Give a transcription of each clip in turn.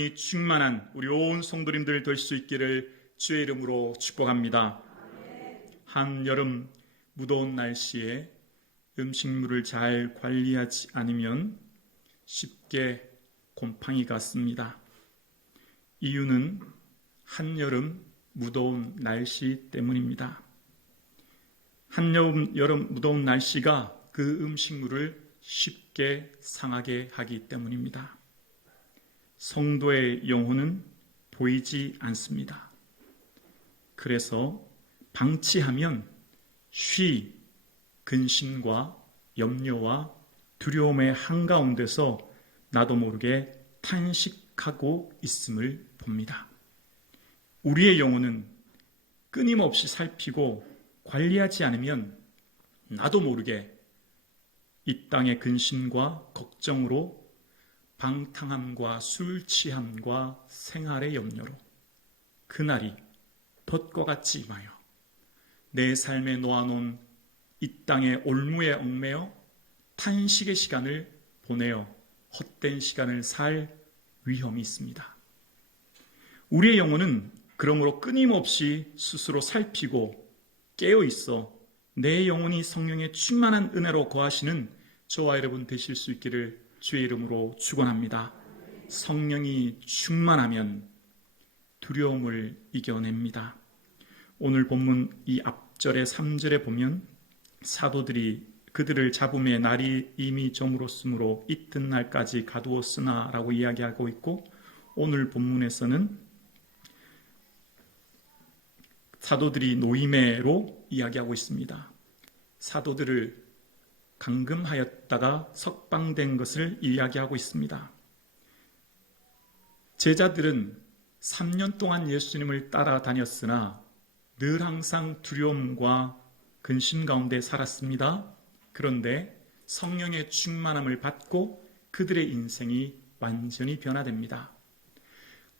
성령이 충만한 우리 온 성도님들 될 수 있기를 주의 이름으로 축복합니다. 한여름 무더운 날씨에 음식물을 잘 관리하지 않으면 쉽게 곰팡이가 씁니다. 이유는 한여름 무더운 날씨 때문입니다. 한여름 무더운 날씨가 그 음식물을 쉽게 상하게 하기 때문입니다. 성도의 영혼은 보이지 않습니다. 그래서 방치하면 쉬 근심과 염려와 두려움의 한가운데서 나도 모르게 탄식하고 있음을 봅니다. 우리의 영혼은 끊임없이 살피고 관리하지 않으면 나도 모르게 이 땅의 근심과 걱정으로 방탕함과 술 취함과 생활의 염려로 그날이 덫과 같이 임하여 내 삶에 놓아놓은 이 땅의 올무에 얽매여 탄식의 시간을 보내어 헛된 시간을 살 위험이 있습니다. 우리의 영혼은 그러므로 끊임없이 스스로 살피고 깨어있어 내 영혼이 성령의 충만한 은혜로 거하시는 저와 여러분 되실 수 있기를 주의 이름으로 축원합니다. 성령이 충만하면 두려움을 이겨냅니다. 오늘 본문 이 앞절의 3절에 보면 사도들이 그들을 잡음의 날이 이미 저물었으므로 이튿날까지 가두었으나 라고 이야기하고 있고, 오늘 본문에서는 사도들이 노이매로 이야기하고 있습니다. 사도들을 감금하였다가 석방된 것을 이야기하고 있습니다. 제자들은 3년 동안 예수님을 따라다녔으나 늘 항상 두려움과 근심 가운데 살았습니다. 그런데 성령의 충만함을 받고 그들의 인생이 완전히 변화됩니다.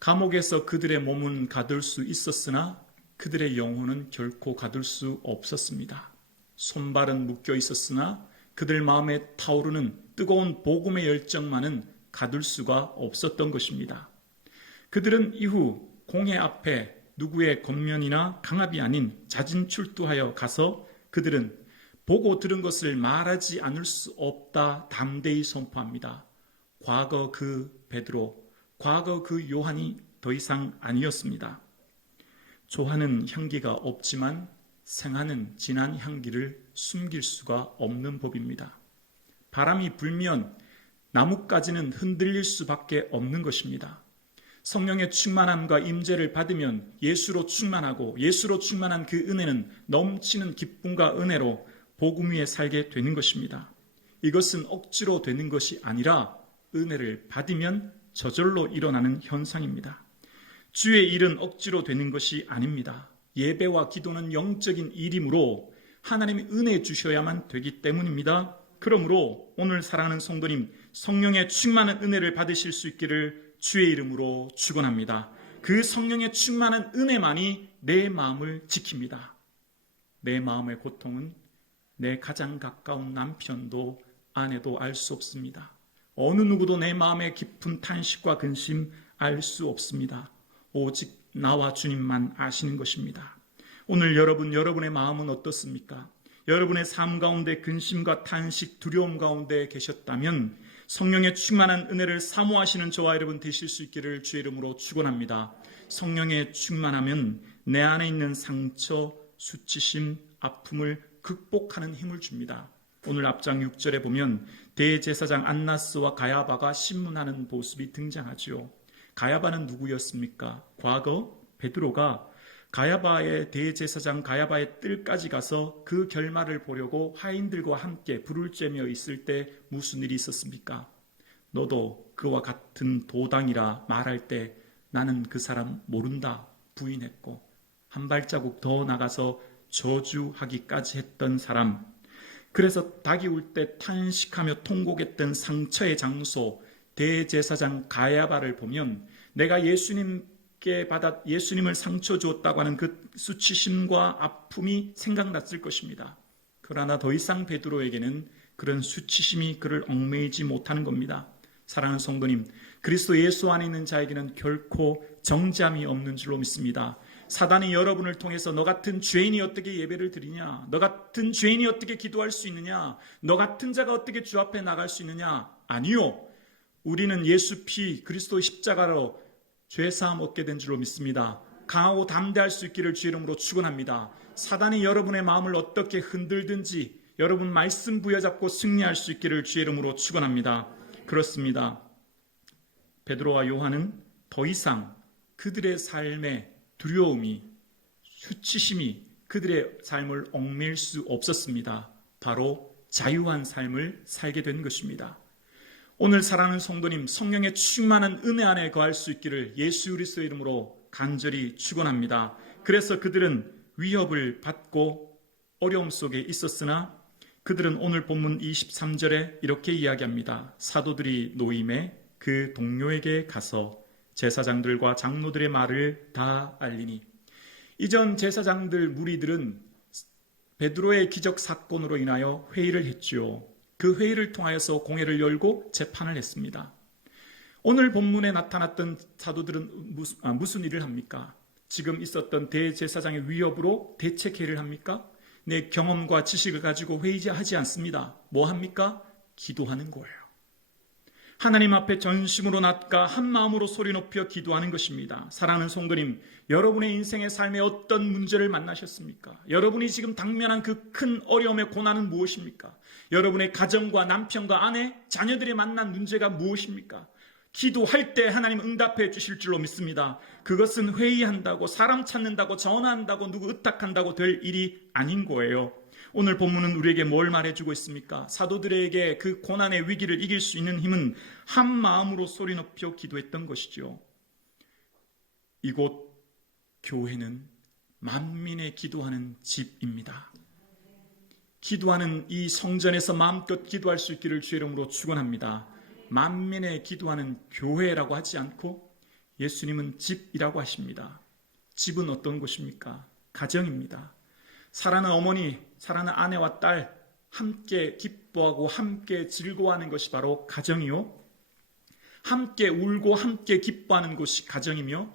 감옥에서 그들의 몸은 가둘 수 있었으나 그들의 영혼은 결코 가둘 수 없었습니다. 손발은 묶여 있었으나 그들 마음에 타오르는 뜨거운 복음의 열정만은 가둘 수가 없었던 것입니다. 그들은 이후 공회 앞에 누구의 겉면이나 강압이 아닌 자진출두하여 가서 그들은 보고 들은 것을 말하지 않을 수 없다 담대히 선포합니다. 과거 그 베드로, 과거 그 요한이 더 이상 아니었습니다. 조하는 향기가 없지만 생하는 진한 향기를 숨길 수가 없는 법입니다. 바람이 불면 나뭇가지는 흔들릴 수밖에 없는 것입니다. 성령의 충만함과 임재를 받으면 예수로 충만하고 예수로 충만한 그 은혜는 넘치는 기쁨과 은혜로 복음 위에 살게 되는 것입니다. 이것은 억지로 되는 것이 아니라 은혜를 받으면 저절로 일어나는 현상입니다. 주의 일은 억지로 되는 것이 아닙니다. 예배와 기도는 영적인 일이므로 하나님이 은혜 주셔야만 되기 때문입니다. 그러므로 오늘 사랑하는 성도님, 성령의 충만한 은혜를 받으실 수 있기를 주의 이름으로 축원합니다. 그 성령의 충만한 은혜만이 내 마음을 지킵니다. 내 마음의 고통은 내 가장 가까운 남편도 아내도 알 수 없습니다. 어느 누구도 내 마음의 깊은 탄식과 근심 알 수 없습니다. 오직 나와 주님만 아시는 것입니다. 오늘 여러분의 마음은 어떻습니까? 여러분의 삶 가운데 근심과 탄식, 두려움 가운데 계셨다면 성령의 충만한 은혜를 사모하시는 저와 여러분 되실 수 있기를 주의 이름으로 축원합니다. 성령의 충만하면 내 안에 있는 상처, 수치심, 아픔을 극복하는 힘을 줍니다. 오늘 앞장 6절에 보면 대제사장 안나스와 가야바가 신문하는 모습이 등장하죠. 가야바는 누구였습니까? 과거 베드로가 가야바의 대제사장 가야바의 뜰까지 가서 그 결말을 보려고 하인들과 함께 불을 쬐며 있을 때 무슨 일이 있었습니까? 너도 그와 같은 도당이라 말할 때 나는 그 사람 모른다 부인했고, 한 발자국 더 나가서 저주하기까지 했던 사람, 그래서 닭이 울 때 탄식하며 통곡했던 상처의 장소 대제사장 가야바를 보면 내가 예수님을 상처 주었다고 하는 그 수치심과 아픔이 생각났을 것입니다. 그러나 더 이상 베드로에게는 그런 수치심이 그를 얽매이지 못하는 겁니다. 사랑하는 성도님, 그리스도 예수 안에 있는 자에게는 결코 정죄함이 없는 줄로 믿습니다. 사단이 여러분을 통해서 너 같은 죄인이 어떻게 예배를 드리냐, 너 같은 죄인이 어떻게 기도할 수 있느냐, 너 같은 자가 어떻게 주 앞에 나갈 수 있느냐. 아니요, 우리는 예수 피 그리스도의 십자가로 죄사함 얻게 된 줄로 믿습니다. 강하고 담대할 수 있기를 주 이름으로 축원합니다. 사단이 여러분의 마음을 어떻게 흔들든지 여러분 말씀 부여잡고 승리할 수 있기를 주 이름으로 축원합니다. 그렇습니다. 베드로와 요한은 더 이상 그들의 삶에 두려움이, 수치심이 그들의 삶을 얽매일 수 없었습니다. 바로 자유한 삶을 살게 된 것입니다. 오늘 사랑하는 성도님, 성령의 충만한 은혜 안에 거할 수 있기를 예수 그리스도의 이름으로 간절히 축원합니다. 그래서 그들은 위협을 받고 어려움 속에 있었으나 그들은 오늘 본문 23절에 이렇게 이야기합니다. 사도들이 노임에 그 동료에게 가서 제사장들과 장로들의 말을 다 알리니. 이전 제사장들 무리들은 베드로의 기적 사건으로 인하여 회의를 했지요. 그 회의를 통하여서 공회를 열고 재판을 했습니다. 오늘 본문에 나타났던 사도들은 무슨 일을 합니까? 지금 있었던 대제사장의 위협으로 대책회의를 합니까? 내 경험과 지식을 가지고 회의하지 않습니다. 뭐 합니까? 기도하는 거예요. 하나님 앞에 전심으로 낫가 한 마음으로 소리 높여 기도하는 것입니다. 사랑하는 성도님, 여러분의 인생의 삶에 어떤 문제를 만나셨습니까? 여러분이 지금 당면한 그 큰 어려움의 고난은 무엇입니까? 여러분의 가정과 남편과 아내, 자녀들이 만난 문제가 무엇입니까? 기도할 때 하나님 응답해 주실 줄로 믿습니다. 그것은 회의한다고, 사람 찾는다고, 전화한다고, 누구 의탁한다고 될 일이 아닌 거예요. 오늘 본문은 우리에게 뭘 말해주고 있습니까? 사도들에게 그 고난의 위기를 이길 수 있는 힘은 한 마음으로 소리 높여 기도했던 것이죠. 이곳 교회는 만민의 기도하는 집입니다. 기도하는 이 성전에서 마음껏 기도할 수 있기를 주의 이름으로 축원합니다. 만민의 기도하는 교회라고 하지 않고 예수님은 집이라고 하십니다. 집은 어떤 곳입니까? 가정입니다. 사랑하는 어머니, 사랑하는 아내와 딸 함께 기뻐하고 함께 즐거워하는 것이 바로 가정이요. 함께 울고 함께 기뻐하는 곳이 가정이며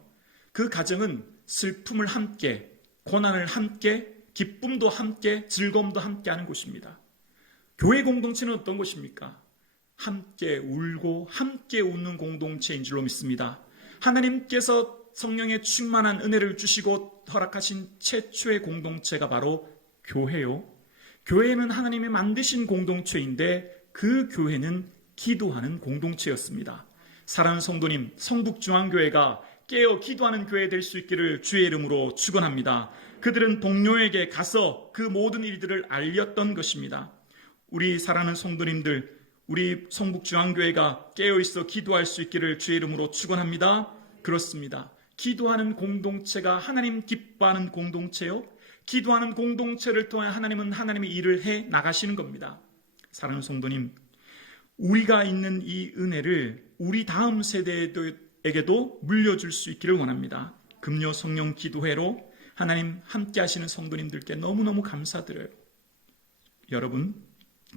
그 가정은 슬픔을 함께, 고난을 함께, 기쁨도 함께, 즐거움도 함께 하는 곳입니다. 교회 공동체는 어떤 곳입니까? 함께 울고 함께 웃는 공동체인 줄로 믿습니다. 하나님께서 성령의 충만한 은혜를 주시고 허락하신 최초의 공동체가 바로 교회요. 교회는 하나님이 만드신 공동체인데 그 교회는 기도하는 공동체였습니다. 사랑하는 성도님, 성북중앙교회가 깨어 기도하는 교회 될 수 있기를 주의 이름으로 축원합니다. 그들은 동료에게 가서 그 모든 일들을 알렸던 것입니다. 우리 사랑하는 성도님들, 우리 성북중앙교회가 깨어있어 기도할 수 있기를 주의 이름으로 축원합니다. 그렇습니다. 기도하는 공동체가 하나님 기뻐하는 공동체요. 기도하는 공동체를 통해 하나님은 하나님의 일을 해 나가시는 겁니다. 사랑하는 성도님, 우리가 있는 이 은혜를 우리 다음 세대에게도 물려줄 수 있기를 원합니다. 금요 성령 기도회로 하나님 함께 하시는 성도님들께 너무너무 감사드려요. 여러분,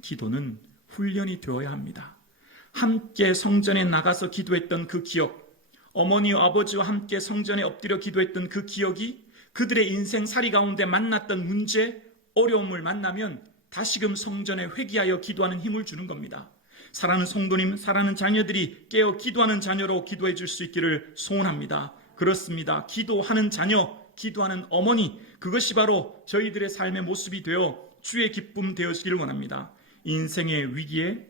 기도는 훈련이 되어야 합니다. 함께 성전에 나가서 기도했던 그 기억, 어머니와 아버지와 함께 성전에 엎드려 기도했던 그 기억이 그들의 인생 살이 가운데 만났던 문제, 어려움을 만나면 다시금 성전에 회귀하여 기도하는 힘을 주는 겁니다. 사랑하는 성도님, 사랑하는 자녀들이 깨어 기도하는 자녀로 기도해 줄 수 있기를 소원합니다. 그렇습니다. 기도하는 자녀, 기도하는 어머니, 그것이 바로 저희들의 삶의 모습이 되어 주의 기쁨 되어지기를 원합니다. 인생의 위기에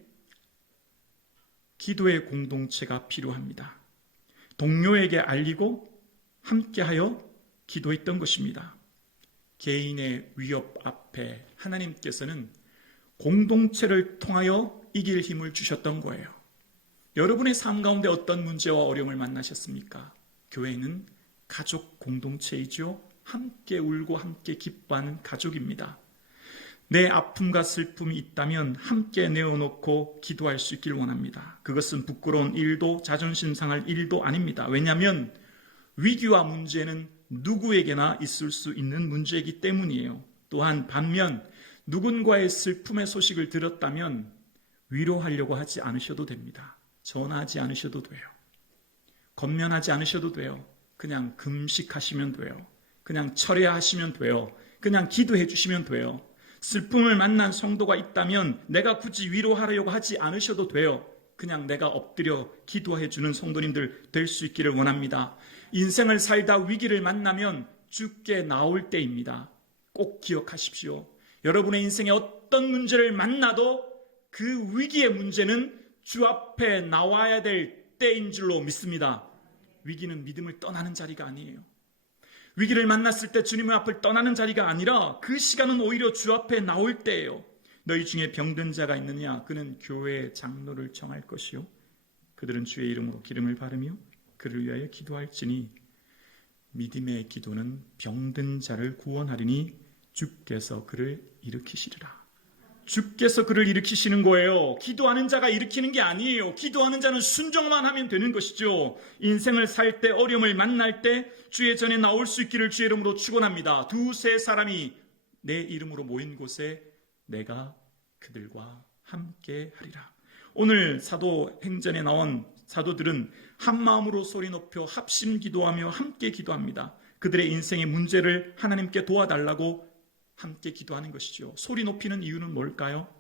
기도의 공동체가 필요합니다. 동료에게 알리고 함께하여 기도했던 것입니다. 개인의 위협 앞에 하나님께서는 공동체를 통하여 이길 힘을 주셨던 거예요. 여러분의 삶 가운데 어떤 문제와 어려움을 만나셨습니까? 교회는 가족 공동체이죠. 함께 울고 함께 기뻐하는 가족입니다. 내 아픔과 슬픔이 있다면 함께 내어놓고 기도할 수 있기를 원합니다. 그것은 부끄러운 일도 자존심 상할 일도 아닙니다. 왜냐하면 위기와 문제는 누구에게나 있을 수 있는 문제이기 때문이에요. 또한 반면 누군가의 슬픔의 소식을 들었다면 위로하려고 하지 않으셔도 됩니다. 전하지 않으셔도 돼요. 건면하지 않으셔도 돼요. 그냥 금식하시면 돼요. 그냥 철회하시면 돼요. 그냥 기도해 주시면 돼요. 슬픔을 만난 성도가 있다면 내가 굳이 위로하려고 하지 않으셔도 돼요. 그냥 내가 엎드려 기도해 주는 성도님들 될 수 있기를 원합니다. 인생을 살다 위기를 만나면 주께 나올 때입니다. 꼭 기억하십시오. 여러분의 인생에 어떤 문제를 만나도 그 위기의 문제는 주 앞에 나와야 될 때인 줄로 믿습니다. 위기는 믿음을 떠나는 자리가 아니에요. 위기를 만났을 때 주님의 앞을 떠나는 자리가 아니라 그 시간은 오히려 주 앞에 나올 때예요. 너희 중에 병든 자가 있느냐? 그는 교회의 장로를 정할 것이요. 그들은 주의 이름으로 기름을 바르며 그를 위하여 기도할지니 믿음의 기도는 병든 자를 구원하리니 주께서 그를 일으키시리라. 주께서 그를 일으키시는 거예요. 기도하는 자가 일으키는 게 아니에요. 기도하는 자는 순종만 하면 되는 것이죠. 인생을 살 때, 어려움을 만날 때 주의 전에 나올 수 있기를 주의 이름으로 축원합니다. 두세 사람이 내 이름으로 모인 곳에 내가 그들과 함께 하리라. 오늘 사도행전에 나온 사도들은 한 마음으로 소리 높여 합심 기도하며 함께 기도합니다. 그들의 인생의 문제를 하나님께 도와달라고 함께 기도하는 것이죠. 소리 높이는 이유는 뭘까요?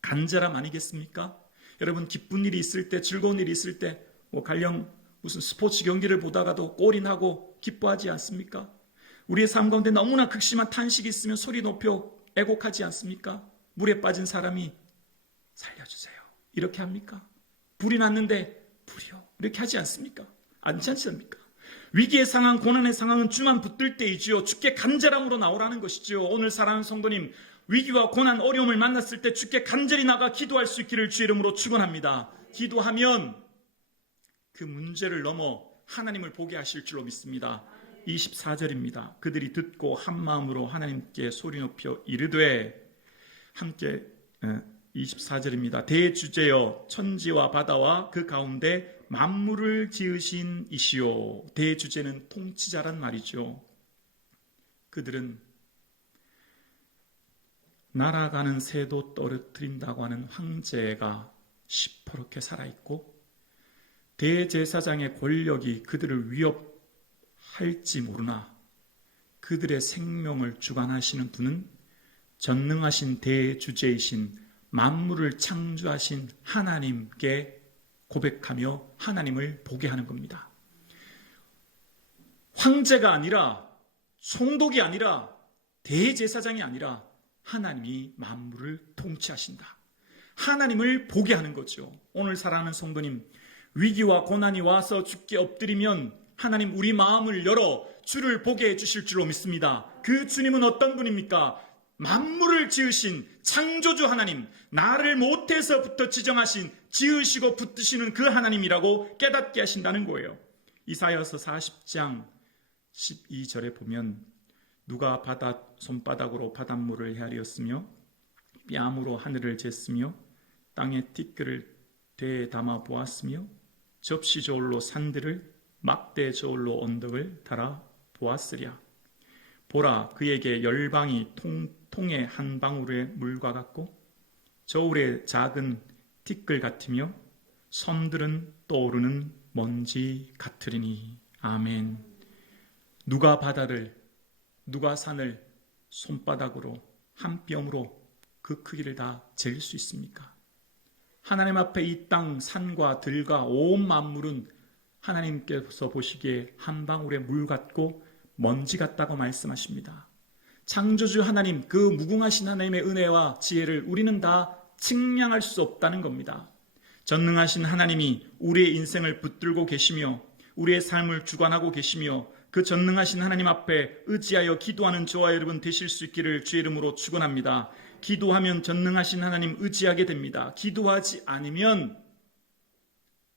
간절함 아니겠습니까? 여러분 기쁜 일이 있을 때, 즐거운 일이 있을 때 가령 무슨 스포츠 경기를 보다가도 골이 나고 기뻐하지 않습니까? 우리의 삶 가운데 너무나 극심한 탄식이 있으면 소리 높여 애곡하지 않습니까? 물에 빠진 사람이 살려주세요 이렇게 합니까? 불이 났는데 불이요 이렇게 하지 않습니까? 않지 않습니까? 위기의 상황, 고난의 상황은 주만 붙들 때이지요. 주께 간절함으로 나오라는 것이지요. 오늘 사랑하는 성도님, 위기와 고난, 어려움을 만났을 때 주께 간절히 나가 기도할 수 있기를 주의 이름으로 축원합니다. 기도하면 그 문제를 넘어 하나님을 보게 하실 줄로 믿습니다. 24절입니다. 그들이 듣고 한 마음으로 하나님께 소리 높여 이르되 함께 24절입니다. 대주제여 천지와 바다와 그 가운데 만물을 지으신 이시오. 대주제는 통치자란 말이죠. 그들은 날아가는 새도 떨어뜨린다고 하는 황제가 시퍼렇게 살아있고 대제사장의 권력이 그들을 위협할지 모르나 그들의 생명을 주관하시는 분은 전능하신 대주제이신 만물을 창조하신 하나님께 고백하며 하나님을 보게 하는 겁니다. 황제가 아니라 총독이 아니라 대제사장이 아니라 하나님이 만물을 통치하신다. 하나님을 보게 하는 거죠. 오늘 사랑하는 성도님, 위기와 고난이 와서 주께 엎드리면 하나님 우리 마음을 열어 주를 보게 해주실 줄로 믿습니다. 그 주님은 어떤 분입니까? 만물을 지으신 창조주 하나님, 나를 못해서부터 지정하신 지으시고 붙드시는 그 하나님이라고 깨닫게 하신다는 거예요. 이사야서 40장 12절에 보면 누가 손바닥으로 바닷물을 헤아렸으며 뺨으로 하늘을 쟀으며 땅에 티끌을 대에 담아 보았으며 접시 저울로 산들을 막대 저울로 언덕을 달아 보았으랴. 보라, 그에게 열방이 통의 한 방울의 물과 같고 저울의 작은 티끌 같으며 섬들은 떠오르는 먼지 같으리니. 아멘. 누가 바다를, 누가 산을 손바닥으로 한 뼘으로 그 크기를 다 잴 수 있습니까? 하나님 앞에 이 땅 산과 들과 온 만물은 하나님께서 보시기에 한 방울의 물 같고 먼지 같다고 말씀하십니다. 창조주 하나님, 그 무궁하신 하나님의 은혜와 지혜를 우리는 다 측량할 수 없다는 겁니다. 전능하신 하나님이 우리의 인생을 붙들고 계시며 우리의 삶을 주관하고 계시며 그 전능하신 하나님 앞에 의지하여 기도하는 저와 여러분 되실 수 있기를 주의 이름으로 축원합니다. 기도하면 전능하신 하나님 의지하게 됩니다. 기도하지 않으면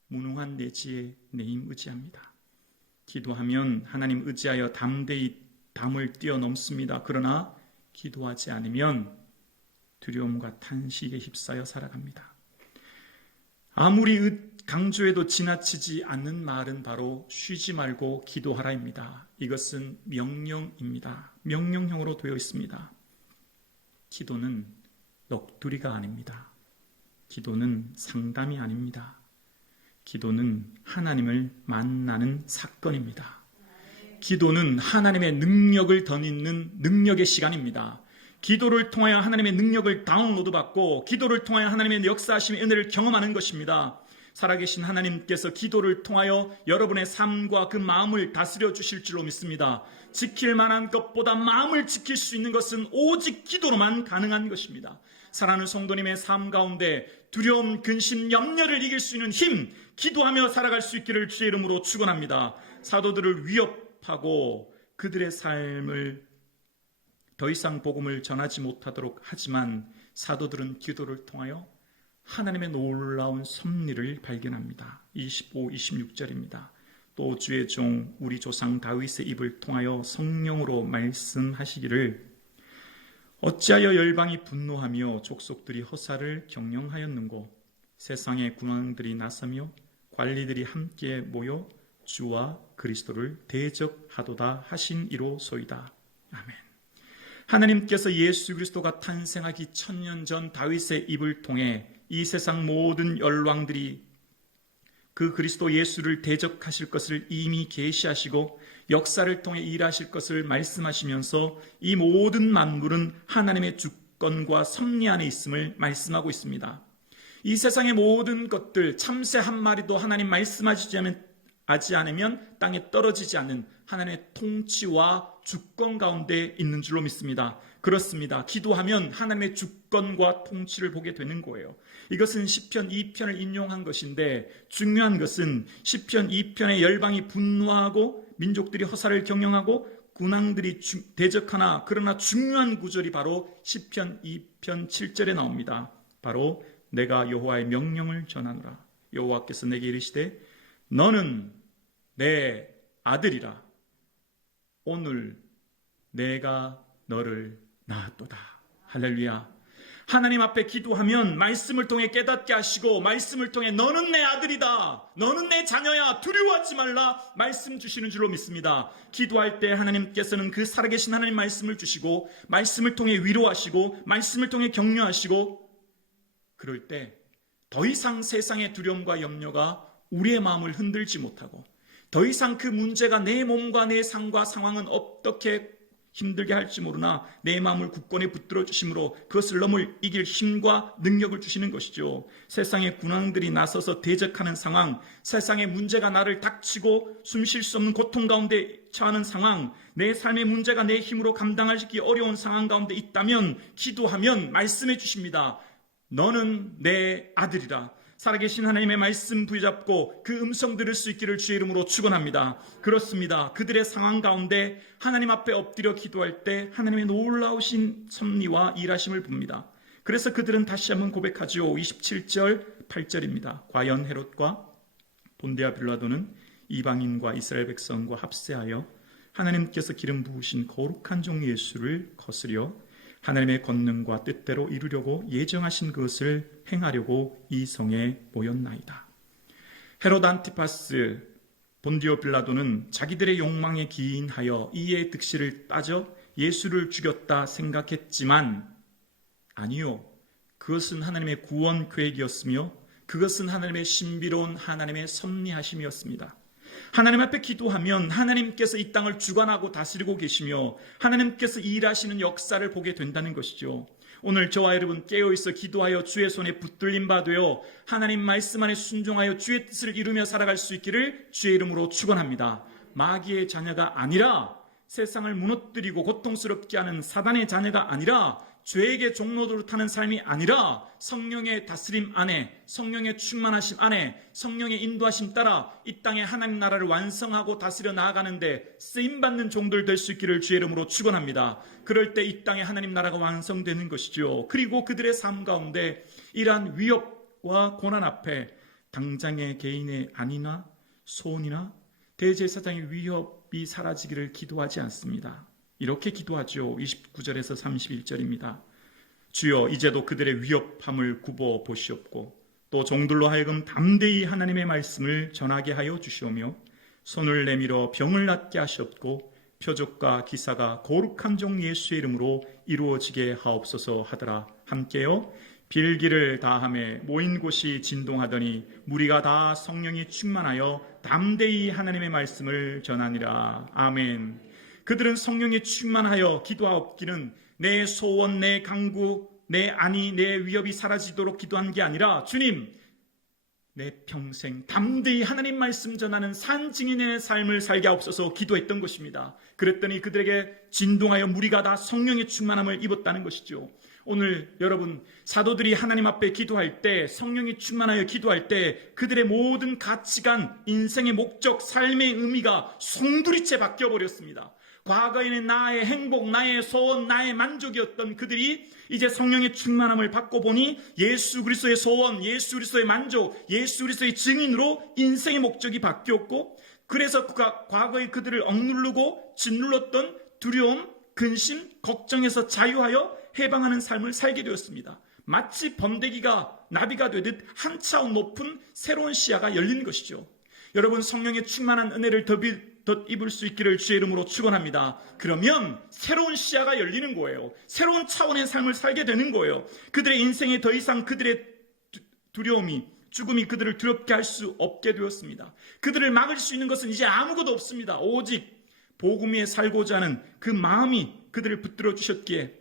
무능한 내 지혜, 내 힘 의지합니다. 기도하면 하나님 의지하여 담대히 담을 뛰어넘습니다. 그러나 기도하지 않으면 두려움과 탄식에 휩싸여 살아갑니다. 아무리 강조해도 지나치지 않는 말은 바로 쉬지 말고 기도하라입니다. 이것은 명령입니다. 명령형으로 되어 있습니다. 기도는 넋두리가 아닙니다. 기도는 상담이 아닙니다. 기도는 하나님을 만나는 사건입니다. 기도는 하나님의 능력을 덧입는 능력의 시간입니다. 기도를 통하여 하나님의 능력을 다운로드 받고 기도를 통하여 하나님의 역사하심의 은혜를 경험하는 것입니다. 살아계신 하나님께서 기도를 통하여 여러분의 삶과 그 마음을 다스려 주실 줄로 믿습니다. 지킬 만한 것보다 마음을 지킬 수 있는 것은 오직 기도로만 가능한 것입니다. 사랑하는 성도님의 삶 가운데 두려움, 근심, 염려를 이길 수 있는 힘, 기도하며 살아갈 수 있기를 주의 이름으로 축원합니다. 사도들을 위협하고 그들의 삶을 더 이상 복음을 전하지 못하도록 하지만 사도들은 기도를 통하여 하나님의 놀라운 섭리를 발견합니다. 25, 26절입니다. 또 주의 종 우리 조상 다윗의 입을 통하여 성령으로 말씀하시기를 어찌하여 열방이 분노하며 족속들이 허사를 경영하였는고 세상의 군왕들이 나서며 관리들이 함께 모여 주와 그리스도를 대적하도다 하신 이로소이다. 아멘. 하나님께서 예수 그리스도가 탄생하기 1000년 전 다윗의 입을 통해 이 세상 모든 열왕들이 그 그리스도 예수를 대적하실 것을 이미 계시하시고 역사를 통해 일하실 것을 말씀하시면서 이 모든 만물은 하나님의 주권과 섭리 안에 있음을 말씀하고 있습니다. 이 세상의 모든 것들, 참새 한 마리도 하나님 말씀하시지 않으면 땅에 떨어지지 않는 하나님의 통치와 주권 가운데 있는 줄로 믿습니다. 그렇습니다. 기도하면 하나님의 주권과 통치를 보게 되는 거예요. 이것은 시편 2편을 인용한 것인데 중요한 것은 시편 2편의 열방이 분노하고 민족들이 허사를 경영하고 군왕들이 대적하나 그러나 중요한 구절이 바로 시편 2편 7절에 나옵니다. 바로 내가 여호와의 명령을 전하노라. 여호와께서 내게 이르시되 너는 내 아들이라. 오늘 내가 너를 낳았도다. 할렐루야. 하나님 앞에 기도하면 말씀을 통해 깨닫게 하시고 말씀을 통해 너는 내 아들이다. 너는 내 자녀야. 두려워하지 말라. 말씀 주시는 줄로 믿습니다. 기도할 때 하나님께서는 그 살아계신 하나님 말씀을 주시고 말씀을 통해 위로하시고 말씀을 통해 격려하시고 그럴 때 더 이상 세상의 두려움과 염려가 우리의 마음을 흔들지 못하고 더 이상 그 문제가 내 몸과 내 삶과 상황은 어떻게 힘들게 할지 모르나 내 마음을 굳건히 붙들어 주심으로 그것을 넘을 이길 힘과 능력을 주시는 것이죠. 세상의 군왕들이 나서서 대적하는 상황, 세상의 문제가 나를 닥치고 숨 쉴 수 없는 고통 가운데 처하는 상황, 내 삶의 문제가 내 힘으로 감당하기 어려운 상황 가운데 있다면 기도하면 말씀해 주십니다. 너는 내 아들이라. 살아계신 하나님의 말씀 부여잡고 그 음성 들을 수 있기를 주의 이름으로 축원합니다. 그렇습니다. 그들의 상황 가운데 하나님 앞에 엎드려 기도할 때 하나님의 놀라우신 섭리와 일하심을 봅니다. 그래서 그들은 다시 한번 고백하죠. 27절 8절입니다. 과연 헤롯과 본데와 빌라도는 이방인과 이스라엘 백성과 합세하여 하나님께서 기름 부으신 거룩한 종 예수를 거스려 하나님의 권능과 뜻대로 이루려고 예정하신 것을 행하려고 이 성에 모였나이다. 헤롯 안티파스, 본디오 빌라도는 자기들의 욕망에 기인하여 이의 득실을 따져 예수를 죽였다 생각했지만 아니요. 그것은 하나님의 구원 계획이었으며 그것은 하나님의 신비로운 하나님의 섭리하심이었습니다. 하나님 앞에 기도하면 하나님께서 이 땅을 주관하고 다스리고 계시며 하나님께서 일하시는 역사를 보게 된다는 것이죠. 오늘 저와 여러분 깨어있어 기도하여 주의 손에 붙들림 받으여 하나님 말씀 안에 순종하여 주의 뜻을 이루며 살아갈 수 있기를 주의 이름으로 축원합니다. 마귀의 자녀가 아니라 세상을 무너뜨리고 고통스럽게 하는 사단의 자녀가 아니라 죄에게 종로도로 타는 삶이 아니라 성령의 다스림 안에 성령의 충만하심 안에 성령의 인도하심 따라 이 땅에 하나님 나라를 완성하고 다스려 나아가는데 쓰임받는 종들 될 수 있기를 주의 이름으로 축원합니다. 그럴 때 이 땅에 하나님 나라가 완성되는 것이죠. 그리고 그들의 삶 가운데 이러한 위협과 고난 앞에 당장의 개인의 안위나 소원이나 대제사장의 위협이 사라지기를 기도하지 않습니다. 이렇게 기도하죠. 29절에서 31절입니다. 주여 이제도 그들의 위협함을 굽어 보시옵고 또 종들로 하여금 담대히 하나님의 말씀을 전하게 하여 주시오며 손을 내밀어 병을 낫게 하시옵고 표적과 기사가 거룩한 종 예수의 이름으로 이루어지게 하옵소서 하더라. 함께요. 빌기를 다하매 모인 곳이 진동하더니 무리가 다 성령이 충만하여 담대히 하나님의 말씀을 전하니라. 아멘. 그들은 성령에 충만하여 기도하옵기는 내 소원, 내 강구, 내 안위, 내 위협이 사라지도록 기도한 게 아니라 주님, 내 평생 담대히 하나님 말씀 전하는 산증인의 삶을 살게 하옵소서 기도했던 것입니다. 그랬더니 그들에게 진동하여 무리가 다 성령의 충만함을 입었다는 것이죠. 오늘 여러분, 사도들이 하나님 앞에 기도할 때, 성령이 충만하여 기도할 때 그들의 모든 가치관, 인생의 목적, 삶의 의미가 송두리째 바뀌어버렸습니다. 과거에는 나의 행복, 나의 소원, 나의 만족이었던 그들이 이제 성령의 충만함을 받고 보니 예수 그리스도의 소원, 예수 그리스도의 만족, 예수 그리스도의 증인으로 인생의 목적이 바뀌었고, 그래서 과거에 그들을 억누르고 짓눌렀던 두려움, 근심, 걱정에서 자유하여 해방하는 삶을 살게 되었습니다. 마치 번데기가 나비가 되듯 한 차원 높은 새로운 시야가 열린 것이죠. 여러분, 성령의 충만한 은혜를 덧입을 수 있기를 주의 이름으로 축원합니다. 그러면 새로운 시야가 열리는 거예요. 새로운 차원의 삶을 살게 되는 거예요. 그들의 인생에 더 이상 그들의 두려움이, 죽음이 그들을 두렵게 할 수 없게 되었습니다. 그들을 막을 수 있는 것은 이제 아무것도 없습니다. 오직 복음 위에 살고자 하는 그 마음이 그들을 붙들어 주셨기에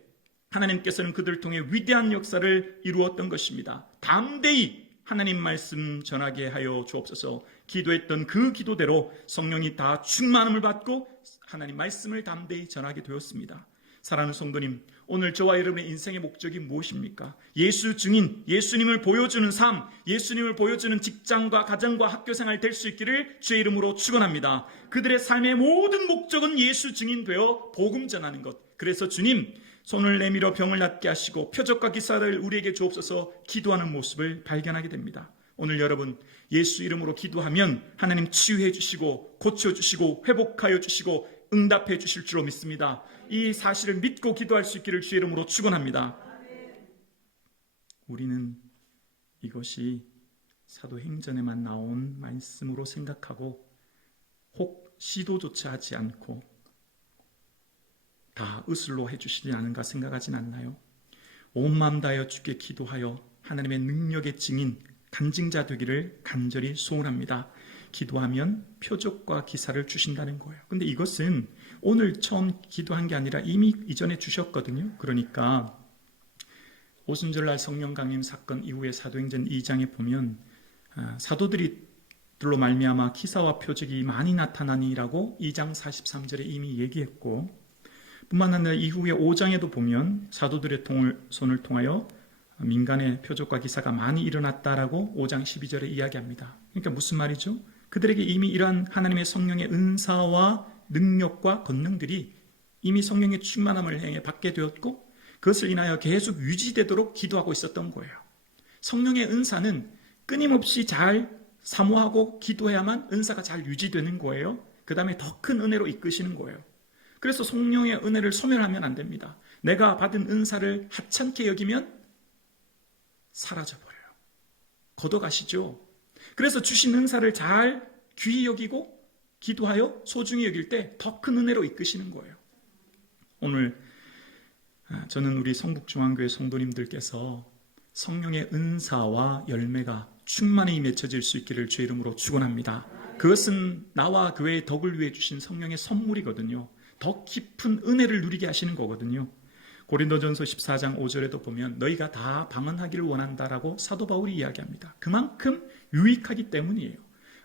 하나님께서는 그들을 통해 위대한 역사를 이루었던 것입니다. 담대히 하나님 말씀 전하게 하여 주옵소서. 기도했던 그 기도대로 성령이 다 충만함을 받고 하나님 말씀을 담대히 전하게 되었습니다. 사랑하는 성도님, 오늘 저와 여러분의 인생의 목적이 무엇입니까? 예수 증인, 예수님을 보여주는 삶, 예수님을 보여주는 직장과 가정과 학교생활 될 수 있기를 주의 이름으로 축원합니다. 그들의 삶의 모든 목적은 예수 증인 되어 복음 전하는 것. 그래서 주님, 손을 내밀어 병을 낫게 하시고 표적과 기사를 우리에게 주옵소서 기도하는 모습을 발견하게 됩니다. 오늘 여러분, 예수 이름으로 기도하면 하나님 치유해 주시고 고쳐주시고 회복하여 주시고 응답해 주실 줄로 믿습니다. 이 사실을 믿고 기도할 수 있기를 주의 이름으로 축원합니다. 우리는 이것이 사도행전에만 나온 말씀으로 생각하고 혹 시도조차 하지 않고 다 의술로 해주시지 않은가 생각하진 않나요? 온 마음 다하여 주께 기도하여 하나님의 능력의 증인, 간증자 되기를 간절히 소원합니다. 기도하면 표적과 기사를 주신다는 거예요. 근데 이것은 오늘 처음 기도한 게 아니라 이미 이전에 주셨거든요. 그러니까 오순절날 성령 강림 사건 이후에 사도행전 2장에 보면 사도들로 말미암아 기사와 표적이 많이 나타나니라고 2장 43절에 이미 얘기했고, 뿐만 아니라 이후에 5장에도 보면 사도들의 손을 통하여 민간의 표적과 기사가 많이 일어났다라고 5장 12절에 이야기합니다. 그러니까 무슨 말이죠? 그들에게 이미 이러한 하나님의 성령의 은사와 능력과 권능들이 이미 성령의 충만함을 행해 받게 되었고, 그것을 인하여 계속 유지되도록 기도하고 있었던 거예요. 성령의 은사는 끊임없이 잘 사모하고 기도해야만 은사가 잘 유지되는 거예요. 그 다음에 더 큰 은혜로 이끄시는 거예요. 그래서 성령의 은혜를 소멸하면 안 됩니다. 내가 받은 은사를 하찮게 여기면 사라져버려요. 걷어가시죠. 그래서 주신 은사를 잘 귀히 여기고 기도하여 소중히 여길 때 더 큰 은혜로 이끄시는 거예요. 오늘 저는 우리 성북중앙교회 성도님들께서 성령의 은사와 열매가 충만히 맺혀질 수 있기를 주의 이름으로 축원합니다. 그것은 나와 교회의 덕을 위해 주신 성령의 선물이거든요. 더 깊은 은혜를 누리게 하시는 거거든요. 고린도전서 14장 5절에도 보면 너희가 다 방언하기를 원한다라고 사도 바울이 이야기합니다. 그만큼 유익하기 때문이에요.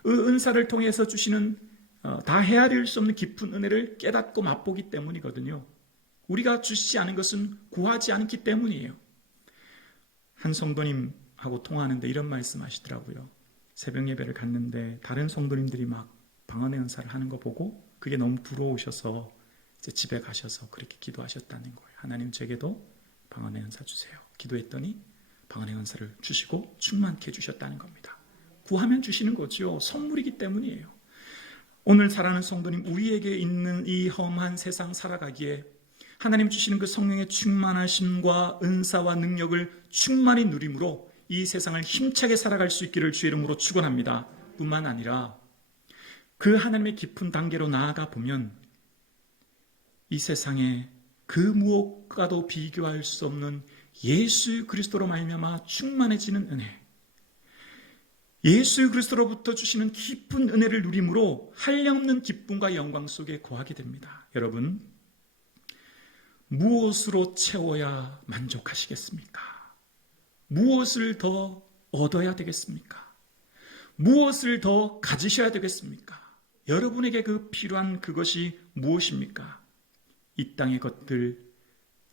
그 은사를 통해서 주시는 다 헤아릴 수 없는 깊은 은혜를 깨닫고 맛보기 때문이거든요. 우리가 주시지 않은 것은 구하지 않기 때문이에요. 한 성도님하고 통화하는데 이런 말씀 하시더라고요. 새벽 예배를 갔는데 다른 성도님들이 막 방언의 은사를 하는 거 보고 그게 너무 부러우셔서 이제 집에 가셔서 그렇게 기도하셨다는 거예요. 하나님 제게도 방언의 은사 주세요. 기도했더니 방언의 은사를 주시고 충만케 해주셨다는 겁니다. 구하면 주시는 거죠. 선물이기 때문이에요. 오늘 사랑하는 성도님, 우리에게 있는 이 험한 세상 살아가기에 하나님 주시는 그 성령의 충만하심과 은사와 능력을 충만히 누림으로 이 세상을 힘차게 살아갈 수 있기를 주의 이름으로 축원합니다. 뿐만 아니라 그 하나님의 깊은 단계로 나아가 보면 이 세상에 그 무엇과도 비교할 수 없는 예수 그리스도로 말미암아 충만해지는 은혜, 예수 그리스도로부터 주시는 깊은 은혜를 누림으로 한량없는 기쁨과 영광 속에 거하게 됩니다. 여러분, 무엇으로 채워야 만족하시겠습니까? 무엇을 더 얻어야 되겠습니까? 무엇을 더 가지셔야 되겠습니까? 여러분에게 그 필요한 그것이 무엇입니까? 이 땅의 것들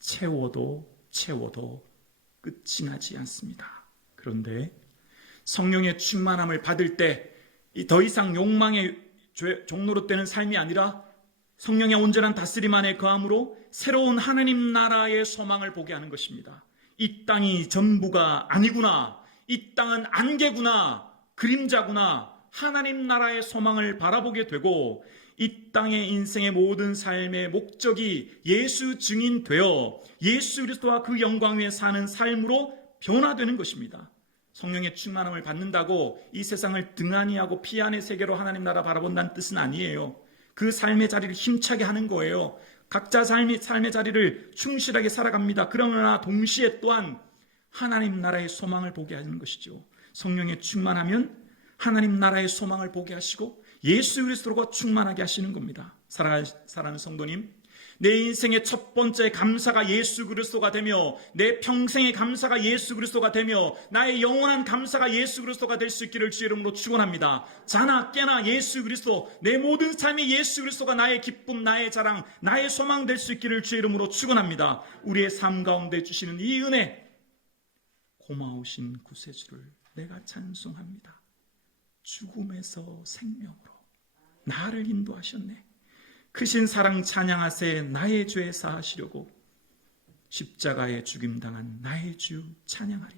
채워도 끝이 나지 않습니다. 그런데 성령의 충만함을 받을 때 더 이상 욕망의 종로로 되는 삶이 아니라 성령의 온전한 다스림 안에 거함으로 새로운 하나님 나라의 소망을 보게 하는 것입니다. 이 땅이 전부가 아니구나, 이 땅은 안개구나, 그림자구나, 하나님 나라의 소망을 바라보게 되고 이 땅의 인생의 모든 삶의 목적이 예수 증인되어 예수 그리스도와 그 영광 위에 사는 삶으로 변화되는 것입니다. 성령의 충만함을 받는다고 이 세상을 등한히 하고 피안의 세계로 하나님 나라 바라본다는 뜻은 아니에요. 그 삶의 자리를 힘차게 하는 거예요. 각자 삶의 자리를 충실하게 살아갑니다. 그러나 동시에 또한 하나님 나라의 소망을 보게 하는 것이죠. 성령의 충만하면 하나님 나라의 소망을 보게 하시고 예수 그리스도가 충만하게 하시는 겁니다. 사랑하는 성도님, 내 인생의 첫 번째 감사가 예수 그리스도가 되며 내 평생의 감사가 예수 그리스도가 되며 나의 영원한 감사가 예수 그리스도가 될 수 있기를 주의 이름으로 축원합니다. 자나 깨나 예수 그리스도, 내 모든 삶이 예수 그리스도가 나의 기쁨, 나의 자랑, 나의 소망 될 수 있기를 주의 이름으로 축원합니다. 우리의 삶 가운데 주시는 이 은혜, 고마우신 구세주를 내가 찬송합니다. 죽음에서 생명으로 나를 인도하셨네. 크신 사랑 찬양하세. 나의 죄 사하시려고 십자가에 죽임당한 나의 주 찬양하리.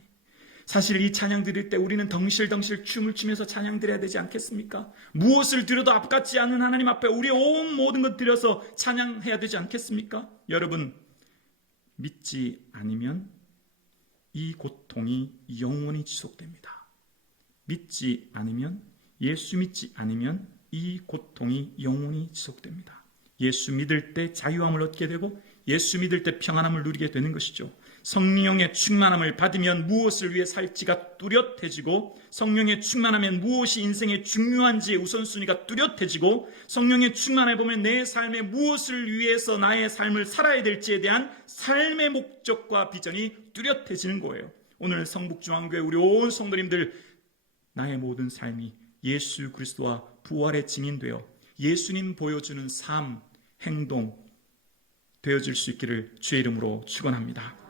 사실 이 찬양 드릴 때 우리는 덩실덩실 춤을 추면서 찬양 드려야 되지 않겠습니까? 무엇을 드려도 앞같지 않은 하나님 앞에 우리의 온 모든 것 드려서 찬양해야 되지 않겠습니까? 여러분, 믿지 않으면 이 고통이 영원히 지속됩니다. 믿지 않으면, 예수 믿지 않으면 이 고통이 영원히 지속됩니다. 예수 믿을 때 자유함을 얻게 되고 예수 믿을 때 평안함을 누리게 되는 것이죠. 성령의 충만함을 받으면 무엇을 위해 살지가 뚜렷해지고, 성령의 충만하면 무엇이 인생의 중요한지의 우선순위가 뚜렷해지고, 성령의 충만해 보면 내 삶에 무엇을 위해서 나의 삶을 살아야 될지에 대한 삶의 목적과 비전이 뚜렷해지는 거예요. 오늘 성북중앙교회 우리 온 성도님들, 나의 모든 삶이 예수 그리스도와 부활의 증인되어 예수님 보여주는 삶, 행동 되어질 수 있기를 주의 이름으로 축원합니다.